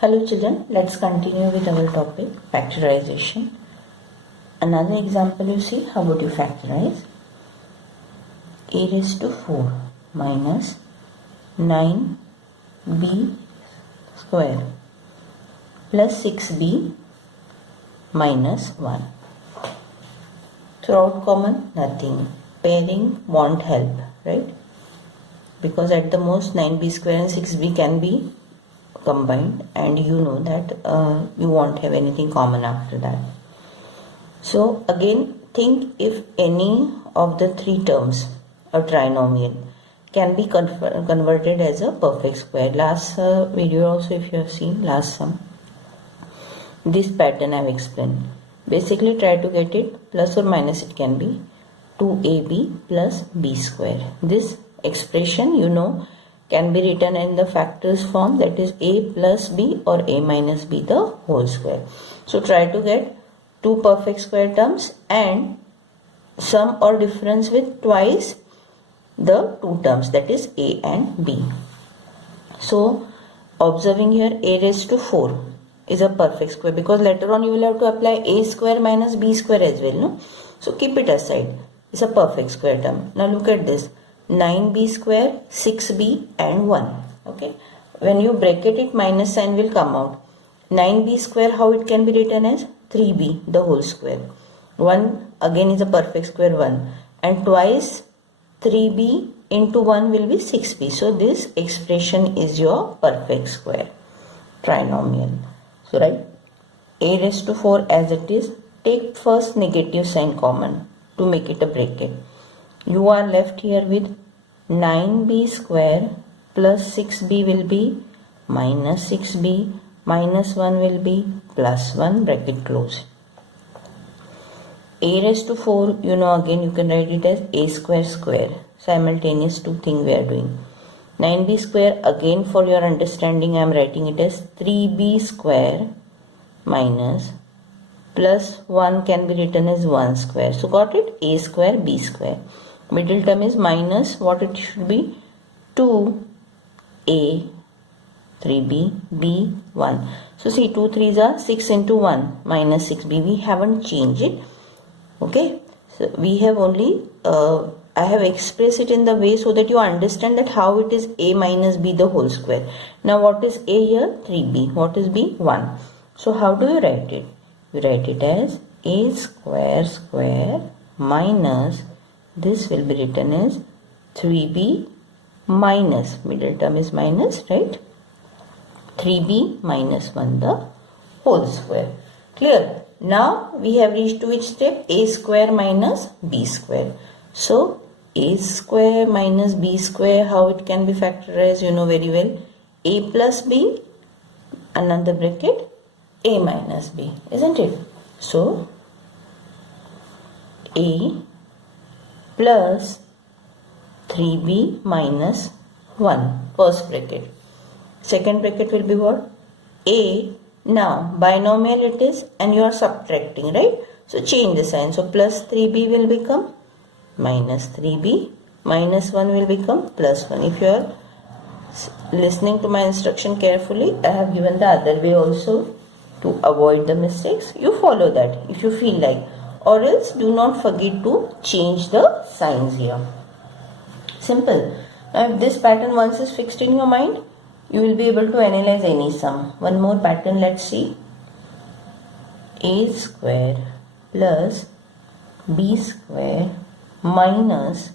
Hello children, let's continue with our topic factorization. Another example you see, how would you factorize? A raised to 4 minus 9b square plus 6b minus 1. Throughout common, nothing. Pairing won't help, right? Because at the most 9b square and 6b can be combined, and you know that you won't have anything common after that. So again, think if any of the three terms, a trinomial, can be converted as a perfect square. Last video also, if you have seen last sum, this pattern I have explained. Basically try to get it plus or minus, it can be 2ab plus b square. This expression you know can be written in the factors form, that is a plus b or a minus b the whole square. So try to get two perfect square terms and sum or difference with twice the two terms, that is a and b. So observing here, a raised to 4 is a perfect square, because later on you will have to apply a square minus b square as well, no? So keep it aside. It's a perfect square term. Now look at this. 9b square, 6b and 1. Okay. When you bracket it, minus sign will come out. 9b square, how it can be written as 3b the whole square. 1 again is a perfect square 1. And twice 3b into 1 will be 6b. So this expression is your perfect square trinomial. So write a raised to 4 as it is. Take first negative sign common to make it a bracket. You are left here with 9b square plus 6b will be minus 6b, minus 1 will be plus 1, bracket close. A raised to 4, you know, again you can write it as a square square. Simultaneous two things we are doing. 9b square, again for your understanding I am writing it as 3b square minus plus 1 can be written as 1 square. So got it? A square b square. Middle term is minus, what it should be? 2a 3b b 1. So see, 2 3s are 6 into 1 minus 6b. We haven't changed it. Okay. So we have only I have expressed it in the way so that you understand that how it is a minus b the whole square. Now what is a here? 3b. What is b? 1. So how do you write it? You write it as a square square minus, this will be written as 3b minus, middle term is minus, right? 3b minus 1 the whole square. Clear? Now we have reached to which step? A square minus b square. So a square minus b square, how it can be factorized, you know very well. A plus b, another bracket, a minus b, isn't it? So a plus 3b minus 1, first bracket. Second bracket will be what? A. Now binomial it is and you are subtracting, right? So change the sign. So plus 3b will become minus 3b, minus 1 will become plus 1. If you are listening to my instruction carefully, I have given the other way also to avoid the mistakes. You follow that if you feel like, or else do not forget to change the signs here. Simple. Now if this pattern once is fixed in your mind, you will be able to analyze any sum. One more pattern, let's see. A square plus b square minus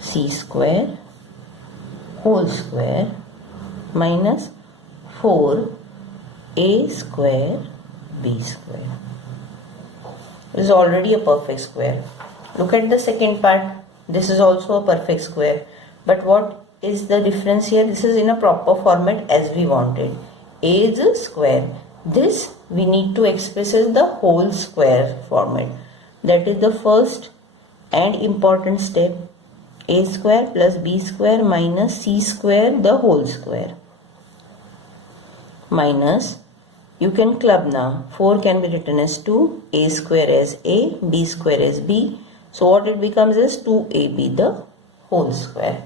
c square whole square minus 4a square b square. This is already a perfect square. Look at the second part. This is also a perfect square. But what is the difference here? This is in a proper format as we wanted. A is a square. This we need to express as the whole square format. That is the first and important step. A square plus b square minus c square the whole square. Minus, you can club now. 4 can be written as 2, a square as a, b square as b. So what it becomes is 2ab the whole square.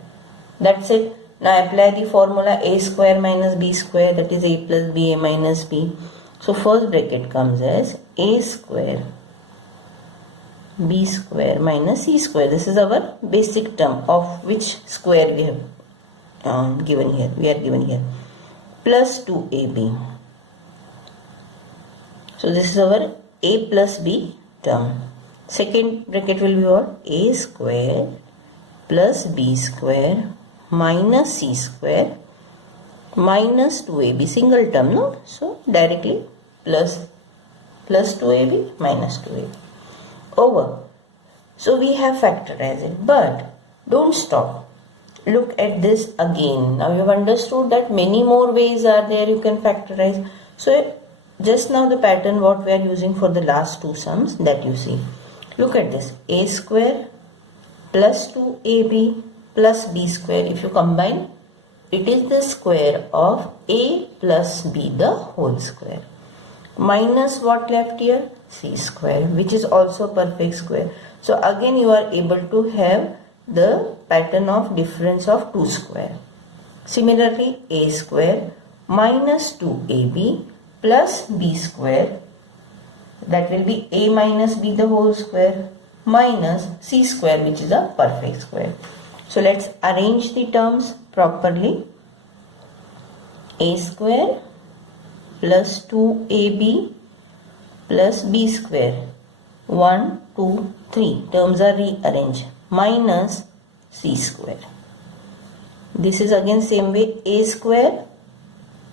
That's it. Now apply the formula a square minus b square, that is a plus b, a minus b. So first bracket comes as a square b square minus c square. This is our basic term of which square we have given here. We are given here plus 2ab. So this is our a plus b term. Second bracket will be what? A square plus b square minus c square minus 2ab, single term, no? So directly plus 2ab minus 2ab over. So we have factorized it, but don't stop. Look at this again. Now you have understood that many more ways are there you can factorize. So just now the pattern what we are using for the last two sums, that you see. Look at this, a square plus 2ab plus b square. If you combine, it is the square of a plus b, the whole square, minus what left here? C square, which is also perfect square. So again you are able to have the pattern of difference of 2 square. Similarly, a square minus 2ab plus b square, that will be a minus b the whole square, minus c square, which is a perfect square. So let's arrange the terms properly. A square plus 2ab plus b square, 1, 2, 3 terms are rearranged, minus c square. This is again same way, a square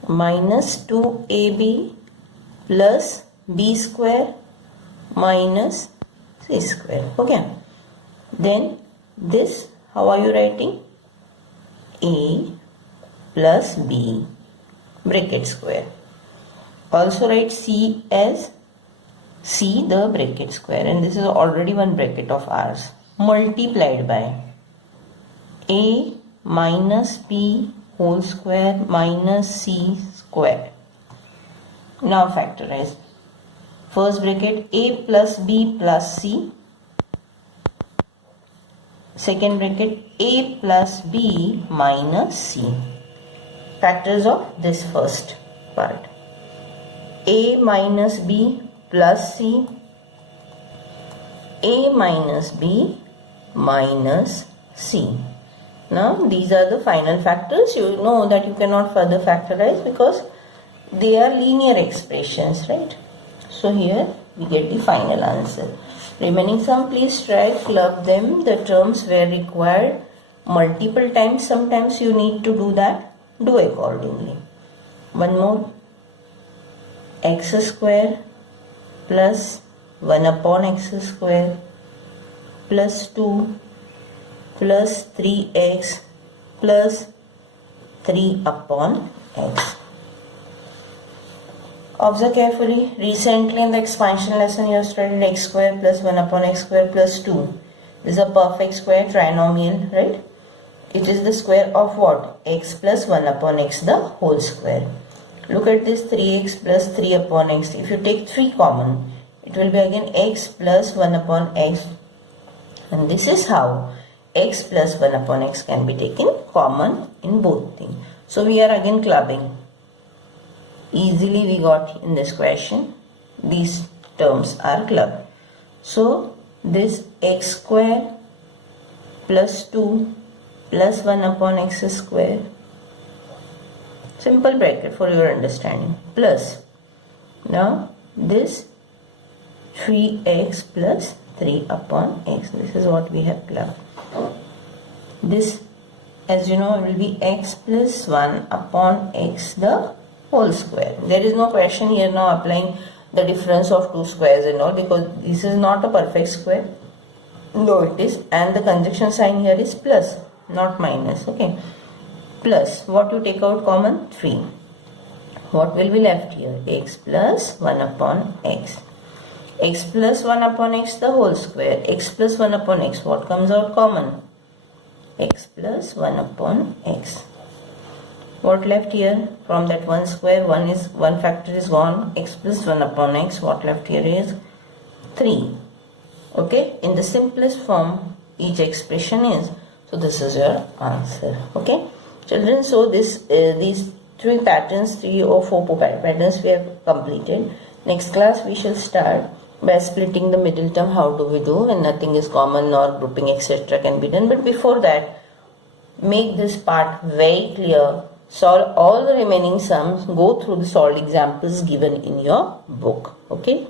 minus 2ab plus b square minus c square. Okay, then this, how are you writing? A plus b bracket square. Also write c as c the bracket square, and this is already one bracket of ours, multiplied by a minus b whole square minus c square. Now factorize. First bracket, a plus b plus c. Second bracket, a plus b minus c. Factors of this first part. A minus b plus c, a minus b minus c. Now these are the final factors. You know that you cannot further factorize because they are linear expressions, right? So here we get the final answer. Remaining sum, please try club them. The terms were required multiple times. Sometimes you need to do that. Do accordingly. One more. X square plus 1 upon x square plus 2 plus 3x plus 3 upon x. Observe carefully. Recently in the expansion lesson you have studied x square plus 1 upon x square plus 2. This is a perfect square, trinomial, right? It is the square of what? X plus 1 upon x the whole square. Look at this, 3x plus 3 upon x. If you take 3 common, it will be again x plus 1 upon x. And this is how x plus 1 upon x can be taken common in both things. So we are again clubbing. Easily we got in this question. These terms are clubbed. So this x square plus 2 plus 1 upon x square, simple bracket for your understanding, plus now this 3x plus 3 upon x. This is what we have clubbed. This, as you know, will be x plus 1 upon x the whole square. There is no question here now applying the difference of two squares and all, because this is not a perfect square, though it is, and the conjunction sign here is plus, not minus. Okay, plus what you take out common? 3. What will be left here? X plus 1 upon x. X plus 1 upon x the whole square. X plus 1 upon x, what comes out common? X plus 1 upon x. What left here? From that one square, one factor is gone. X plus 1 upon x, what left here is 3. Okay, in the simplest form each expression is. So this is your answer. Okay, Children, so these 3 patterns, 3 or 4 patterns we have completed. Next class we shall start by splitting the middle term. How do we do? And nothing is common nor grouping etc. can be done. But before that, make this part very clear. Solve all the remaining sums. Go through the solved examples given in your book. Okay.